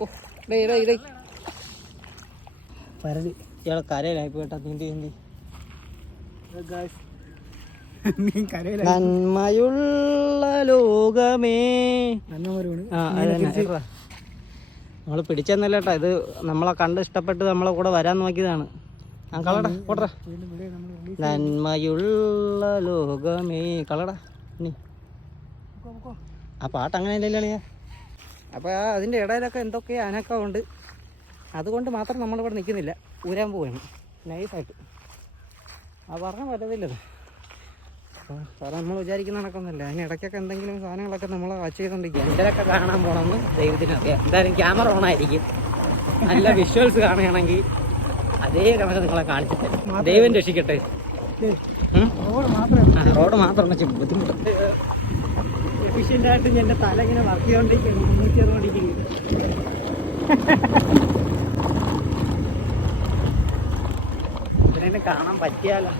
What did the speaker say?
ഓ പരതി ഇയാളെ കരയിലായി പോയിട്ടാ നീന്തി നീന്തി. നന്മയുള്ള ലോകമേ. നമ്മള് പിടിച്ചെന്നല്ല കേട്ടാ, ഇത് നമ്മളെ കണ്ട് ഇഷ്ടപ്പെട്ട് നമ്മളെ കൂടെ വരാൻ നോക്കിയതാണ്. കളടാ പോട്ടെ. നന്മയുള്ള ലോകമേ കളടാ. ആ പാട്ട് അങ്ങനെ ഇല്ലല്ലോ. അപ്പോൾ അതിൻ്റെ ഇടയിലൊക്കെ എന്തൊക്കെ അനക്കമുണ്ട്. അതുകൊണ്ട് മാത്രം നമ്മളിവിടെ നിൽക്കുന്നില്ല, ഊരാൻ പോവുകയാണ് നൈസായിട്ട്. ആ പറഞ്ഞാൽ പറ്റത്തില്ലത്. സാറേ നമ്മൾ വിചാരിക്കുന്ന കണക്കൊന്നുമില്ല. അതിനിടയ്ക്കൊക്കെ എന്തെങ്കിലും സാധനങ്ങളൊക്കെ നമ്മൾ വാച്ച് ചെയ്തുകൊണ്ടിരിക്കുക. എന്തൊക്കെ കാണാൻ പോകണമെന്ന് ദൈവത്തിനറിയാം. എന്തായാലും ക്യാമറ ഓൺ ആയിരിക്കും. നല്ല വിഷ്വൽസ് കാണുകയാണെങ്കിൽ അതേ കണക്ക് നിങ്ങളെ കാണിച്ചിട്ട് ദൈവം രക്ഷിക്കട്ടെ. റോഡ് മാത്രം ബുദ്ധിമുട്ട്. എഫിഷ്യൻ്റായിട്ട് എൻ്റെ തല ഇങ്ങനെ വർക്ക് ചെയ്തുകൊണ്ടിരിക്കുന്നു, മുന്നൂറ്റി ചെയ്തുകൊണ്ടിരിക്കുന്നു. ഇതിനെ കാണാൻ പറ്റിയാലോ.